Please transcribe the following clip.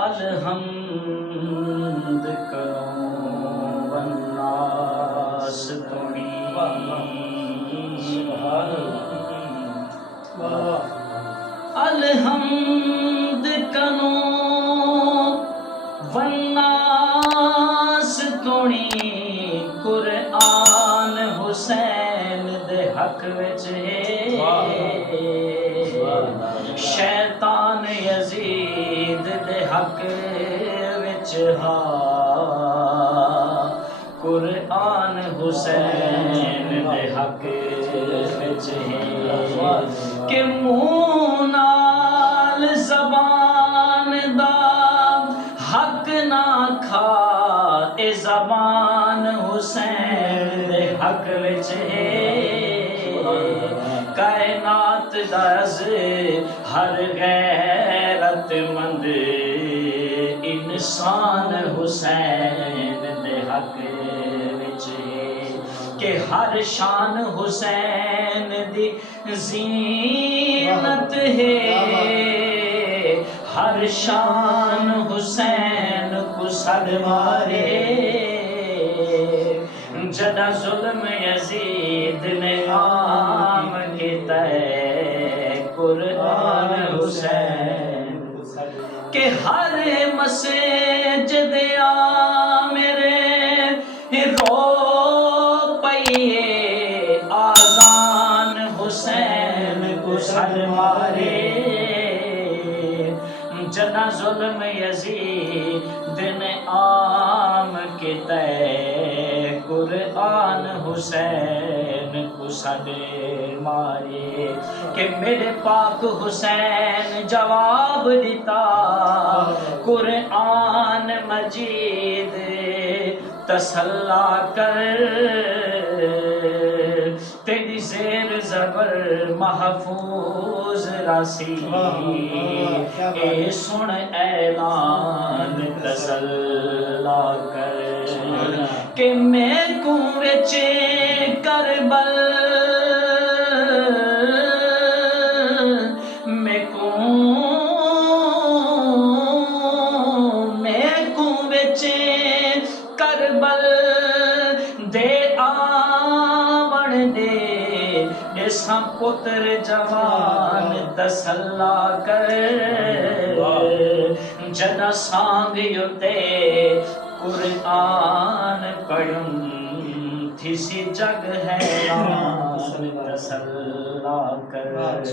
الحمد کرو والناس تڑی الحمد کرو والناس تڑی قرآن حسین دے حق وچ ہے شیطان یزید دے حق وچ ہا قرآن حسین دے حق وچ ہے کہ منہ نال زبان دا حق نہ کھا اے زبان حسین دے حق وچ ہے کائنات داز ہر غیرت مند انسان حسین دے حق وچ ہے کہ ہر شان حسین دی زینت ہے ہر شان حسین کو سڑ مارے جدا ظلم یزید نے عام کیتا ہے قرآن حسین کہ ہر مسجد آ میرے رو پئیے آذان حسین کو سڑ مارے جنا ظلم یزید نے عام کیتا ہے قرآن حسین کو سڑے مارے کہ میرے پاک حسین جواب دیتا قرآن مجید تسلا کر تیری زیر زبر محفوظ راسی اے سن اعلان تسلا کر کہ میں کو وچ کربل میں کو وچ کربل دے آون دے ایسا پتر جوان تسلا کر جنا سانگ یوتے قرآن پڑھن تھی سی جگ ہے تسلا کر